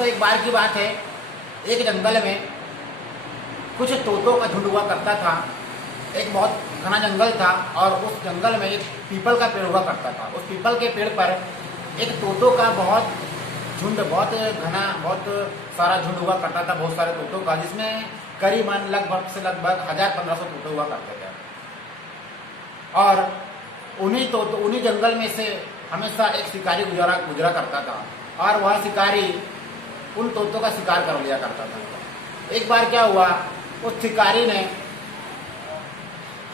दोस्तों एक बार की बात है, एक जंगल में कुछ तोतों का झुंड हुआ करता था। एक बहुत घना जंगल था और उस जंगल में एक पीपल का पेड़ हुआ करता था। उस पीपल के पेड़ पर एक तोतों का बहुत झुंड, बहुत घना, बहुत सारा झुंड हुआ करता था, बहुत सारे तोतों का, जिसमें करीबन लगभग 1000-1500 तोते हुआ करते थे। और उन्हीं जंगल में से हमेशा एक शिकारी गुजरा करता था और वह शिकारी उन तोतों का शिकार कर लिया करता था। एक बार क्या हुआ, उस शिकारी ने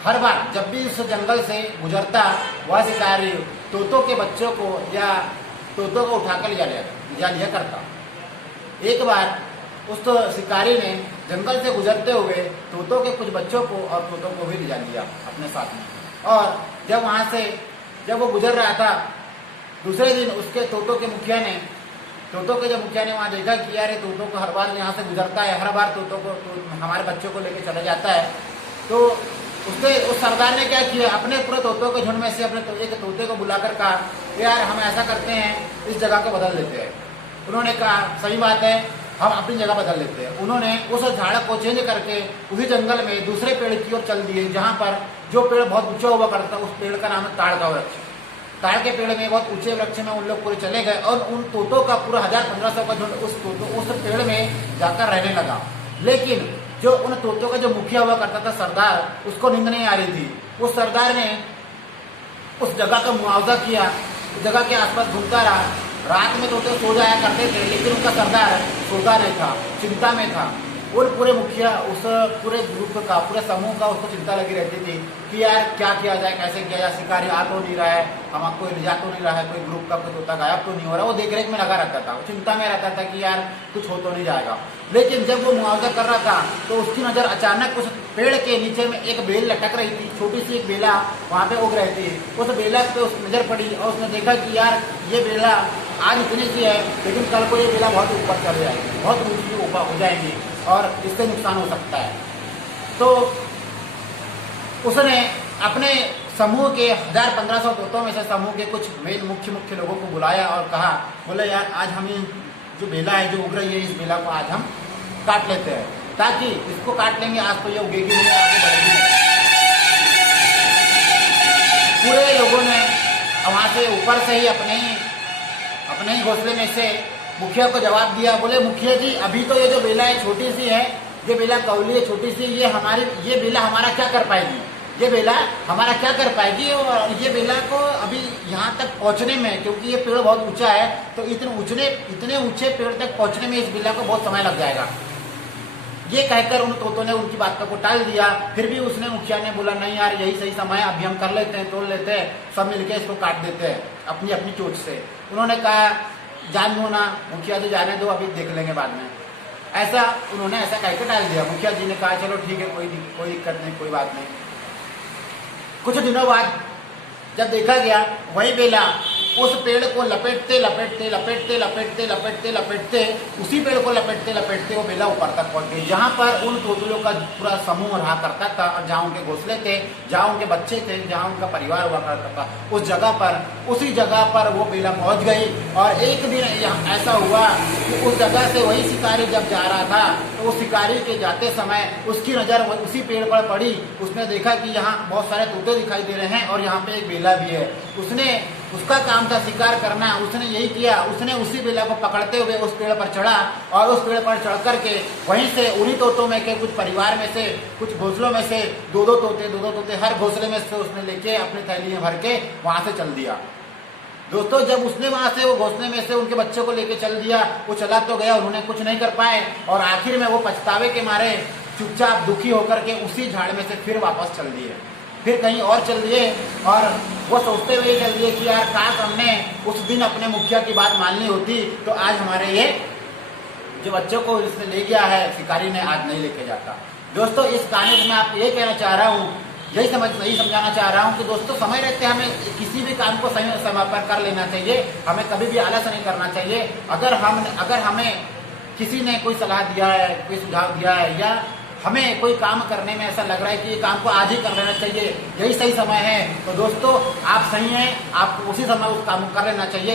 हर बार जब भी उस जंगल से गुजरता, वह शिकारी तोतों के बच्चों को या तोतों को उठाकर लिया करता। एक बार उस शिकारी ने जंगल से गुजरते हुए तोतों के कुछ बच्चों को और तोतों को भी लिया अपने साथ में। और जब वो गुजर रहा था, दूसरे दिन उसके तोतों के मुखिया ने वहाँ देखा कि यार ये तोतों को हर बार यहाँ से गुजरता है, हर बार तोतों को हमारे बच्चों को लेके चला जाता है। तो उस सरदार ने क्या किया, अपने पूरे तोतों के झुंड में से अपने एक तोते को बुलाकर कहा, यार हम ऐसा करते हैं, इस जगह को बदल लेते हैं। उन्होंने कहा सही बात है, हम अपनी जगह बदल लेते हैं। उन्होंने उस झाड़ को चेंज करके उसी जंगल में दूसरे पेड़ की ओर चल दिए, जहाँ पर जो पेड़ बहुत ऊंचा हुआ करता, उस पेड़ का नाम है ताड़ का वृक्ष। ताड़ के पेड़ में, बहुत ऊंचे वृक्ष में उन लोग पूरे चले गए और उन तोतों का पूरा 1000-1500 का झुंड उस पेड़ में जाकर रहने लगा। लेकिन जो उन तोतों का जो मुखिया हुआ करता था सरदार, उसको नींद नहीं आ रही थी। उस सरदार ने उस जगह का मुआवजा किया, उस जगह के आसपास घूमता रहा। रात में तोते सो जाया करते थे, लेकिन उनका सरदार सोता नहीं था, चिंता में था। और पूरे मुखिया, उस पूरे ग्रुप का, पूरे समूह का उसको चिंता लगी रहती थी कि यार क्या किया जाए, कैसे किया जाए, शिकारी आ तो नहीं रहा है, हम कोई ले जा तो नहीं रहा है, कोई ग्रुप का कोई तोता गायब तो नहीं हो रहा। वो देख रेख में लगा रहता था, चिंता में रहता था कि यार कुछ हो तो नहीं जाएगा। लेकिन जब वो मुआवजा कर रहा था तो उसकी नज़र अचानक उस पेड़ के नीचे में एक बेल लटक रही थी, छोटी सी एक बेला वहाँ पे उग रही थी। उस बेला पे उस नज़र पड़ी और उसने देखा कि यार ये बेला आज इतनी सी है, लेकिन कल को ये बेला बहुत ऊपर चल जाएगी, बहुत ऊँची ऊपर हो जाएंगी और इससे नुकसान हो सकता है। तो उसने अपने समूह के 1000-1500 तोतों में से समूह के कुछ मेन मुख्य लोगों को बुलाया और कहा, बोले यार आज हम जो बेला है जो उग रही है, इस बेला को आज हम काट लेते हैं, ताकि इसको काट लेंगे आज तो ये उगेगी नहीं, आगे बढ़ेगी नहीं। पूरे लोगों ने वहाँ से ऊपर से ही अपने ही घोंसले में से मुखिया को जवाब दिया। बोले मुखिया जी, अभी तो ये जो बेला है छोटी सी है, ये बेला कौली है, छोटी सी, ये बेला हमारा क्या कर पाएगी, ये बेला हमारा क्या कर पाएगी। और ये बेला को अभी यहाँ तक पहुँचने में, क्योंकि ये पेड़ बहुत ऊंचा है, तो इतने ऊंचे पेड़ तक पहुँचने में इस बेला को बहुत समय लग जाएगा। ये कहकर उन तोतों ने उनकी बात को टाल दिया। फिर भी उसने, मुखिया ने बोला नहीं यार यही सही समय है, अभी हम कर लेते हैं, तोड़ लेते हैं, सब मिलके इसको काट देते हैं अपनी अपनी चोट से। उन्होंने कहा जान दो ना मुखिया जी, जाने दो, अभी देख लेंगे बाद में। उन्होंने ऐसा कहकर टाल दिया। मुखिया जी ने कहा चलो ठीक है, कोई दिक्कत नहीं, कोई बात नहीं। कुछ दिनों बाद जब देखा गया, वही बेला उस पेड़ को लपेटते उसी पेड़ को लपेटते वो बेला ऊपर तक पहुंच गई, जहाँ पर उन तोतलों का पूरा समूह रहा करता था और जहाँ उनके घोंसले थे, जहाँ उनके बच्चे थे, जहाँ उनका परिवार हुआ करता था, उसी जगह पर वो बेला पहुंच गई। और एक दिन ऐसा हुआ कि उस जगह से वही शिकारी जब जा रहा था, तो उस शिकारी के जाते समय उसकी नज़र उसी पेड़ पर पड़ी। उसने देखा कि यहाँ बहुत सारे तोते दिखाई दे रहे हैं और यहाँ पे एक बेला भी है। उसका काम था शिकार करना। उसने यही किया, उसने उसी बेला को पकड़ते हुए उस पेड़ पर चढ़ा और उस पेड़ पर चढ़ करके वहीं से उन्हीं तोतों में के कुछ परिवार में से, कुछ घोंसलों में से दो दो तोते हर घोंसले में से उसने लेके अपनी थैली में भर के वहां से चल दिया। दोस्तों जब उसने वहां से वो घोंसले में से उनके बच्चों को लेके चल दिया, वो चला तो गया, उन्होंने कुछ नहीं कर पाए और आखिर में वो पछतावे के मारे चुपचाप दुखी होकर के उसी झाड़ में से फिर वापस चल दिए, फिर कहीं और चल दिए। और वो सोचते हुए चल दिए कि यार काश हमने उस दिन अपने मुखिया की बात माननी होती, तो आज हमारे ये जो बच्चों को इसने ले गया है शिकारी ने, आज नहीं लेके जाता। दोस्तों इस कहानी में आप ये कहना चाह रहा हूँ, यही समझाना चाह रहा हूँ कि दोस्तों समय रहते हमें किसी भी काम को सही समय पर कर लेना चाहिए, हमें कभी भी आलस नहीं करना चाहिए। अगर हमें किसी ने कोई सलाह दिया है, कोई सुझाव दिया है, या हमें कोई काम करने में ऐसा लग रहा है कि ये काम को आज ही कर लेना चाहिए, यही सही समय है, तो दोस्तों आप सही हैं, आपको उसी समय उस काम को कर लेना चाहिए।